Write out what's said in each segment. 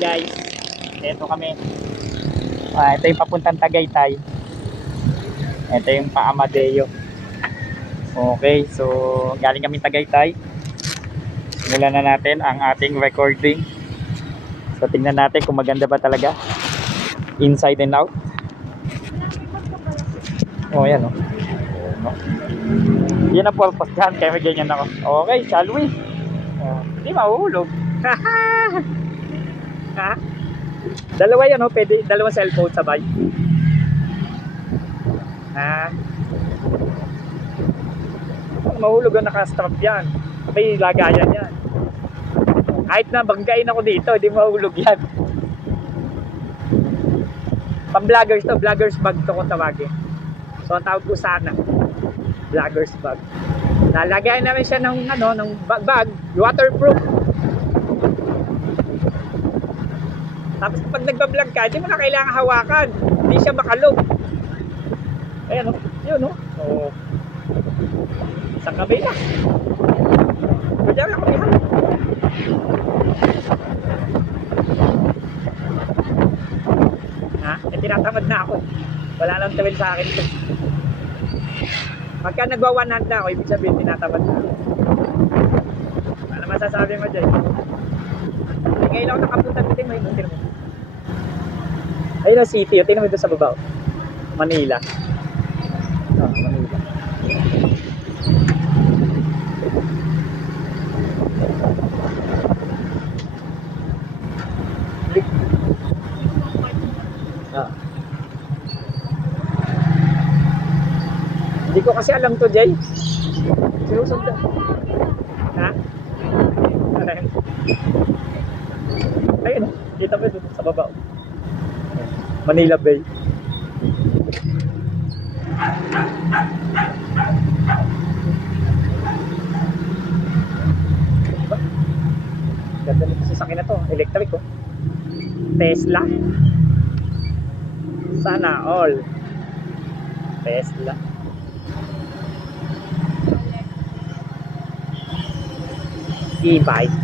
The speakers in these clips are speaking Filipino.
guys. Ito kami. Ito yung papuntang Tagaytay. Ito yung pa Amadeo. Okay, so galing kami Tagaytay. Simulan na natin ang ating recording. So tingnan natin kung maganda ba talaga. Inside and out. Oh, yan oh. No. Yan ang purpose dyan, kaya may ganyan ako. Okay, shall we? Hindi mahuhulog. Ha? Dalawa yan oh, pwede, dalawang cellphone sabay. Ha? Mahulog ang naka-strap yan. May lagayan yan. Kahit na banggain ako dito, hindi mahulog yan. Pang-vloggers to, vloggers bag to kung tawagin. So ang tawag ko sana, vloggers bag. Nalagayan namin siya ng ano, ng bag, waterproof. Tapos pag nagba-vlog ka, hindi mo na kailangan hawakan. Hindi siya makalog. Ayan o, yun o. So, isang kamay na. Kudyari ako yan. Ha? Tinatamad na ako. Wala lang tawil sa akin ito. Pagka nagwa-100 na ako, ibig sabihin tinatamad na ako. Ano masasabi mo dyan? Ngayon ako nakapunta dito, may muntir mo. Ayun ang city, tingnan mo doon sa baba. Manila. Manila. Hindi ko kasi alam to, Jay. Sinusundan. Ha? Ayun, kita mo doon sa baba. Manila Bay. Diba? Ganda nito sa sakin na to. Electric oh. Tesla. Sana all. Tesla. E-bike.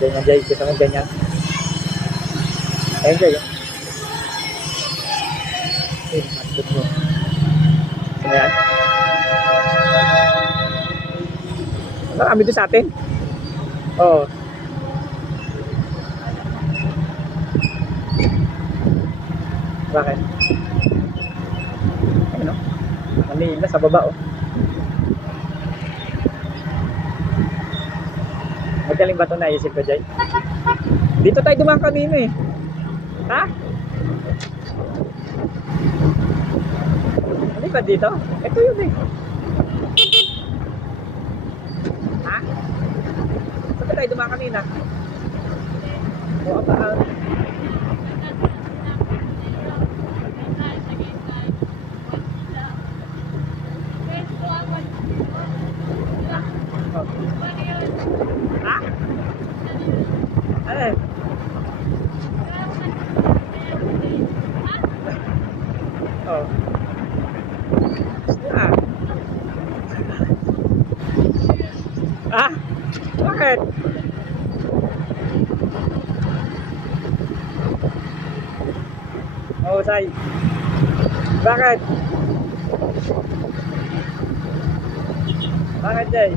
Ganyan dyan, gusto mo ganyan. Ayun dyan yun. Ayun, matipid mo. Gusto mo yan? Marami doon sa atin. Oo. Bakit? Ayun o. Manila sa baba o. Magaling ba ito naisip ko, Jay? Dito tayo dumaan kanina eh. Ha? Ano ba dito? Ito yun eh. Ha? Saan ba tayo dumaan kanina? O, apa? Ha? Eh. Oh. Ah. Ah? Bakit? Oh, say. Bakit? Bakit, Jay?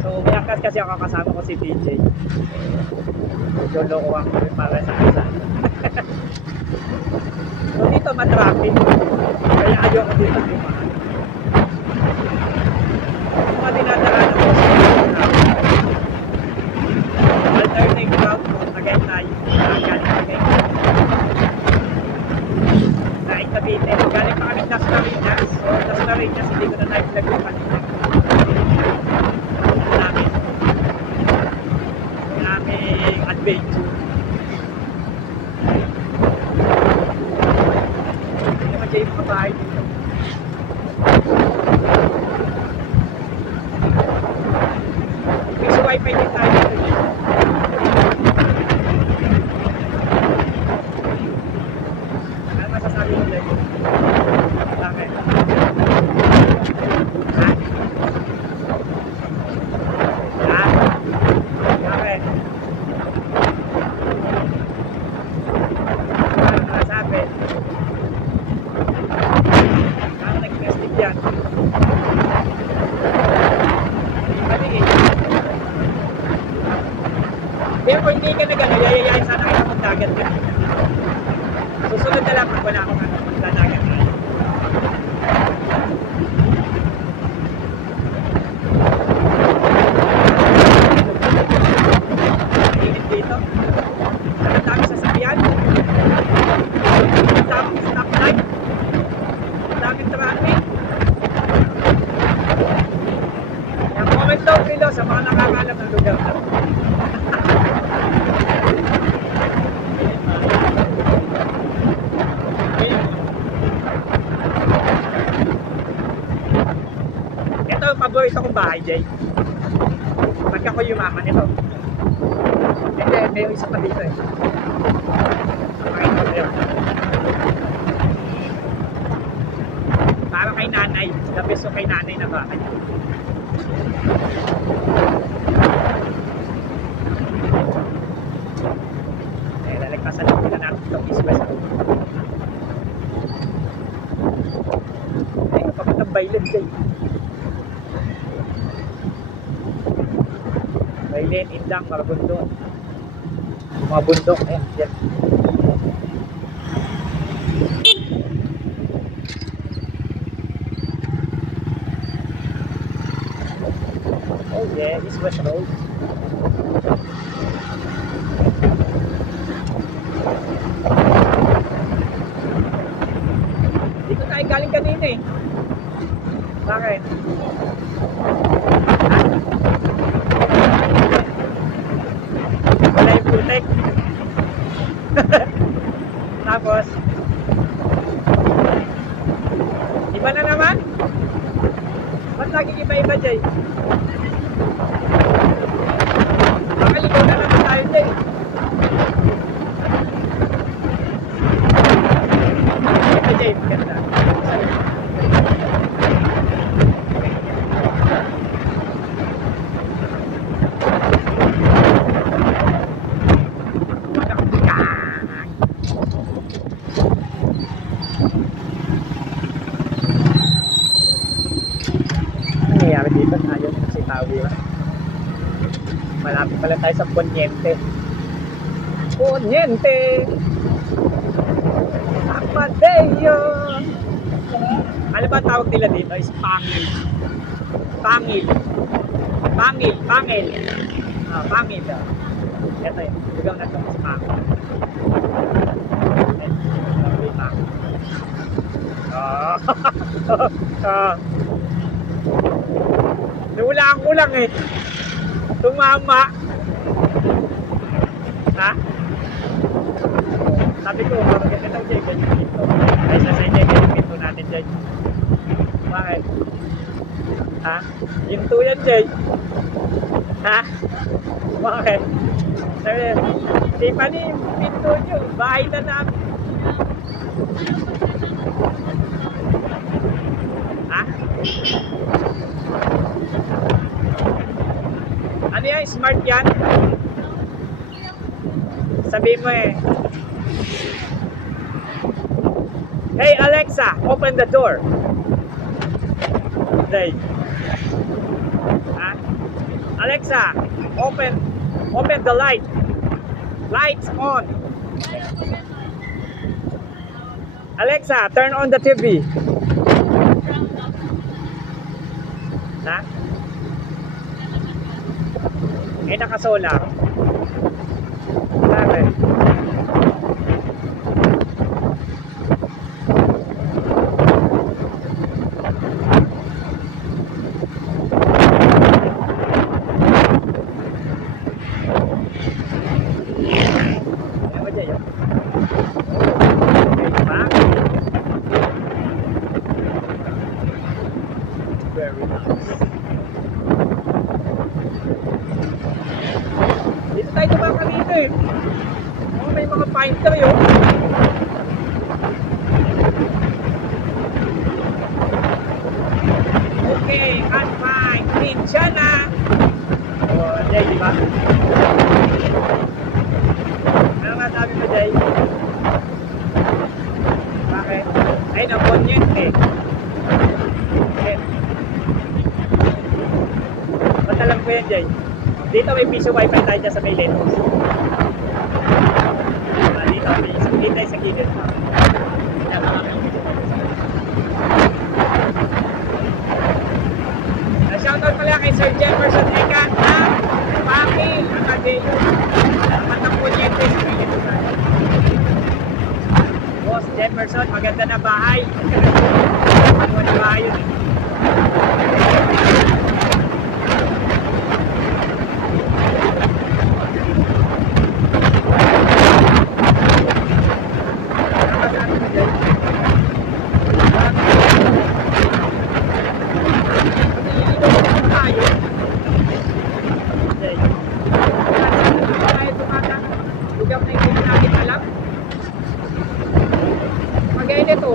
So, umiyakas kasi ako kasama ko si TJ. Jolo ko ako para sa kasa. So, dito matraffic. Kaya ayoko dito dumaan. Yung mga dinadaanan ko sa alternate route, again tayo. Galing again. Naik Cavite. Galing pa kami Las Marinas. So, Las Marinas, hindi ko na na-vlog yung kanina. Naming adventure. Hindi naman dyan yung mga bahay dito. May sa wifi din tayo dito. Ano masasabi mo dyan? Bakit? Ha? Ha? Kaya kung hindi ka na gano'n, yayayain sana kayo ng dagat ka. Susunod na lang pag wala akong dagat ka. Mainit dito. Ang dami sasakyan. Ang dami stoplight. Ang dami traffic. Yung comment down below sa mga nakakalam ng lugar na. Ito ang paborito kong bahay, Jay. Pagka ko yumaman ito. Hindi, may isa pa dito eh. Para kay nanay. The best kay nanay na bahay. Eh, lalagpasan lang nila natin itong East West Road. Eh, papuntang Baylen, Jay. Baylen, Indang, Maragondon. Mga bundok, ayan, yan. Oh yeah, East West Road. Dito tayo galing kanina eh. Bakit? Wala yung putek. Tapos iba na naman? Ba't laging iba-iba, Jay? Makaligaw na naman tayo, Jay. Ito, Jay, maganda. Nangyayari dito, ayaw na si Tawi. Malapit pala tayo sa Poniente. Poniente! Amadeo! Ano ba tawag nila dito? Is Pangil. Pangil. Pangil. Pangil. Pangil. Ito yun. Lugaw na ito. Is Pangil. Ulang eh. Tumama. Ha? Sabi ko, maganda daw dyan, ganyan dito. Ay, sa inyo, ganyan dito natin dyan. Bakit? Ha? Yung tuyan dyan. Ha? Bakit? Sabi, di pa ni yung pinto nyo, bahay na namin. Ha? Ano yan? Smart yan? Sabihin mo eh. Hey Alexa, open the door. Day. Alexa, open the light. Lights on. Alexa, turn on the TV. Ha? Eh, naka-solar. Bakit? Ano ba dyan yun? Okay, ba? Very nice. Dito tayo naman kanina eh. Oh, may mga pine tree oh. Okay, at fine. Ninja na. Oh, Jay, di ba? Ano nga sabi mo, Jay? Bakit? Ay, Poniente. Ba't alam ko yan, Jay? Dito may piso wifi tayo dyan sa may Letos. Dito may isang tayo sa gilid. Shoutout pala kay Sir Jefferson Ekan na Paki Amadeo. Matang punyente sa gilid. Boss Jefferson, maganda na bahay. Maganda na bahay yun.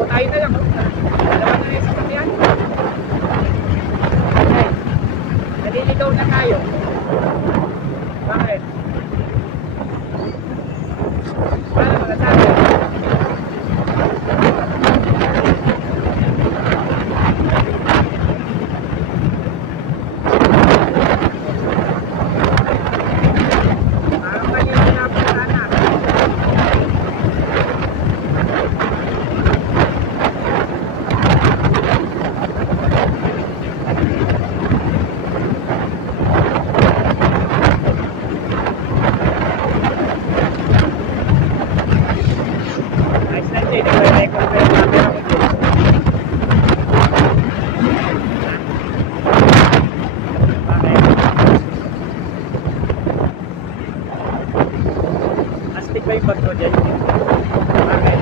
Tayo na lang, oh. Dalawa na yung sasakyan. Okay. Naliligaw na tayo. Bakit? Paano mga tayo? Parang kanina na po sana. Astig ba yung bag mo dyan? Bakit?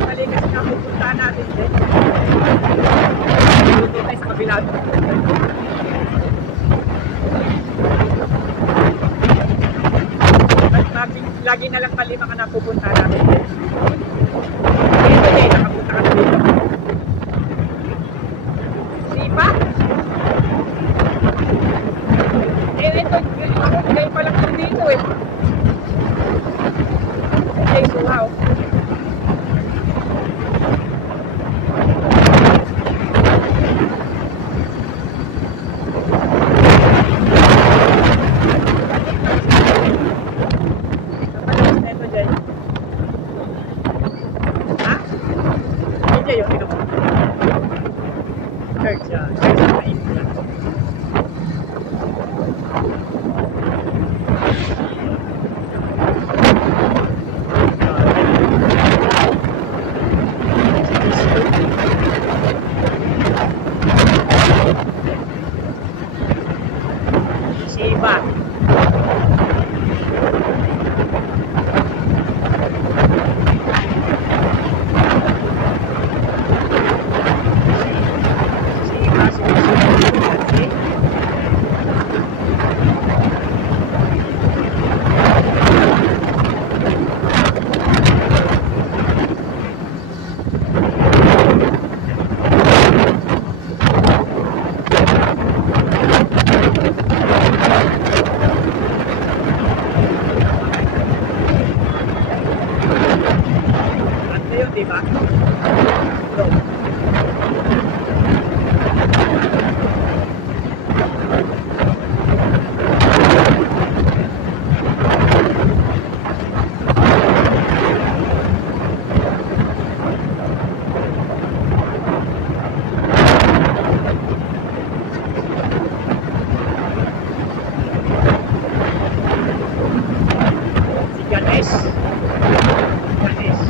Mali kasi na pupuntahan natin din. Dito tayo sa kabilang. Lagi na lang mali mga napupunta natin. Dito din, nakapunta ka dito. Sipa? Ito, ako bigay pa lang dito eh. Okay, so wow. Yung ino church yan. Church na mainit. Shiba. Diba? So, si Ganesh. Ganesh.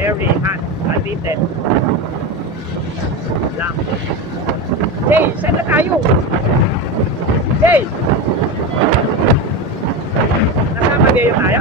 Very hot, unlimited. Lang. Jay, saan na tayo? Jay! Nasama kayo tayo?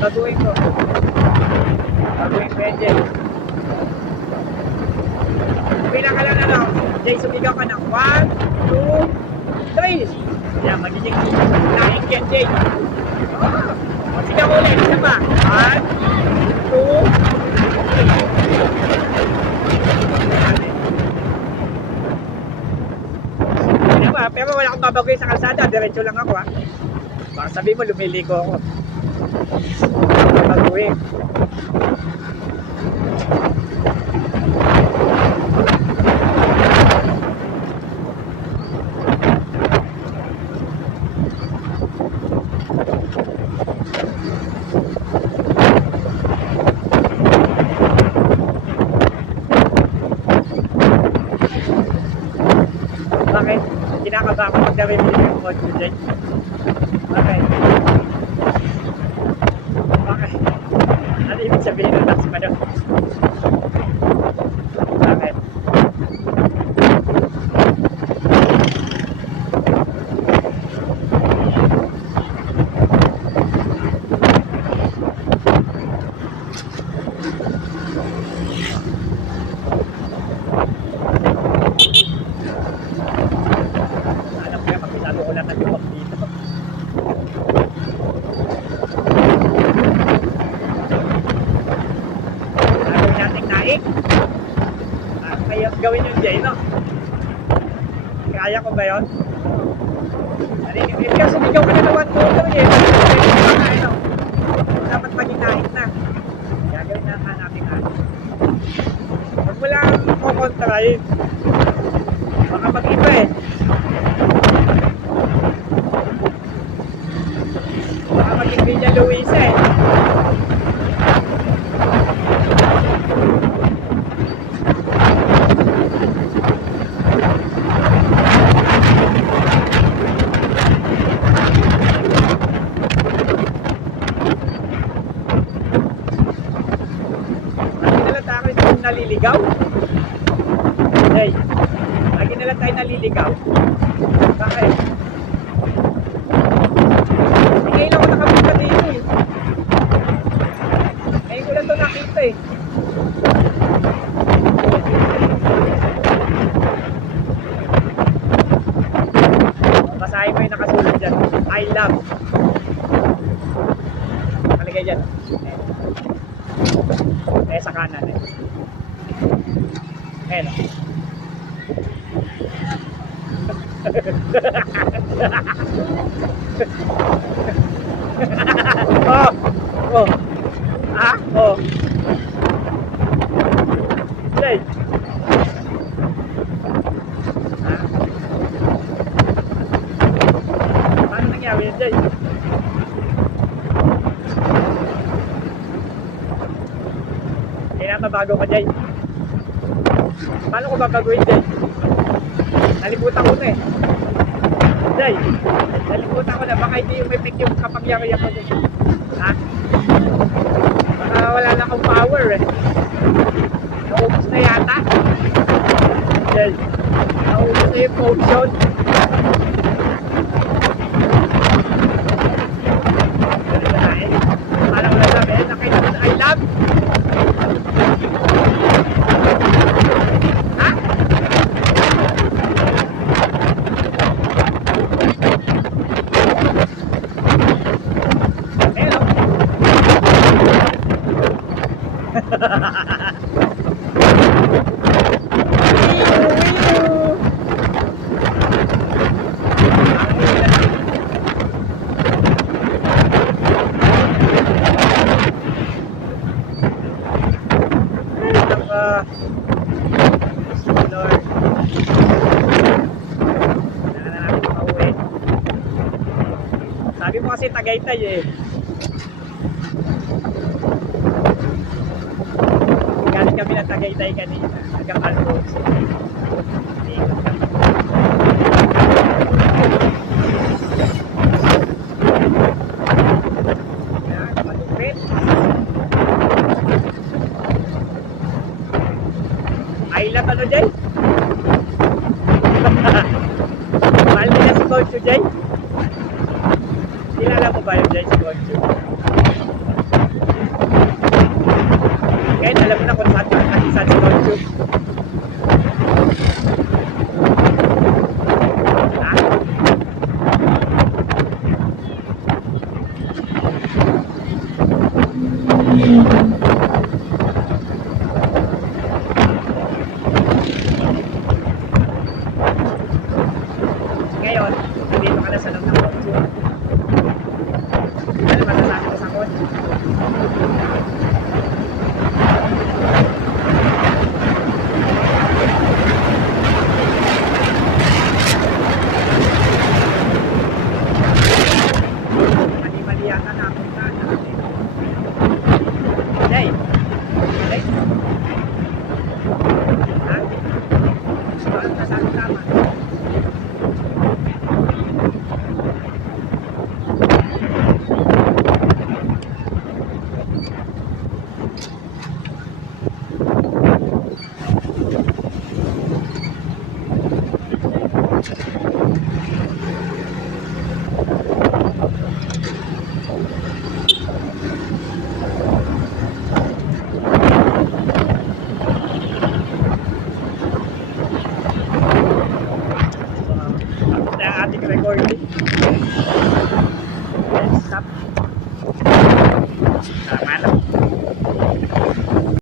Babaguhin ko. Babaguhin ko yan, Jay. Bilang ka lang ano, Jay, sumigaw ka ng 1, 2, 3. Yan, magiging naing yan, Jay. Oh, sigaw ulit, isa pa. 1, 2, 3. Ano ba? Pero wala akong babaguhin sa kalsada, diretso lang ako ha. Baka sabihin mo, lumiliko ako. Babaguhin. Bakit? Kinakaba ako pag nabibili ko yung kotse dyan. Bakit? Bakit? Ano ibig sabihin ng tax pa doon? Bakit? Alam ko yan, magbisado ko lang ng lubak dito. Gagawin natin naik. Kaya gawin yung Jay, no? Kaya ko ba yun? Kasi sumigaw ka na ng 1, 2, 3 eh. Dapat maging naik na. Gagawin na natin naik. Huwag mo lang kukontrahin. Baka mag-iba eh. Baka maging Villa Luisa eh. Lagi na lang tayo naliligaw. Hey, lagi na lang tayo naliligaw. Bakit? Ngayon ako nakabita dito eh. Ngayon ko lang ito nakita eh. Basahin mo yung nakasulat dyan. I love. Nakalagay dyan. Sa kanan eh. Ayan o. Oh! Oh! Ah! Oh! Jay! Ah? Paano nangyari yun, Jay? Bago ka, Jay. Paano ko babaguhin, Jay? Nalimutan ko na eh. Jay, nalimutan ko na. Baka hindi yung effect yung kapangyarihan ko, Jay. Ha? Baka wala na akong power eh. Naubos na yata. Jay, naubos na yung potion. Ganun na eh. Paano ko na sabi eh. Nakita ko na I love. Lord, kailangan na natin makauwi. Sabi mo kasi Tagaytay eh. Galing kami ng Tagaytay kanina hanggang Alfonso. Ikot kami. Yan, malupit. I love ano, Jay? Mahal nila si Concho, Jay? Kilala mo ba yun, Jay, si Concho? Ngayon, dito ka na sa loob ng kotse. Ano masasabi ko sa kotse? Mali-mali yata napunta. Day! Day! Ha? Ano masasabi tama? Ito ang ating recording. Stop. Tama na.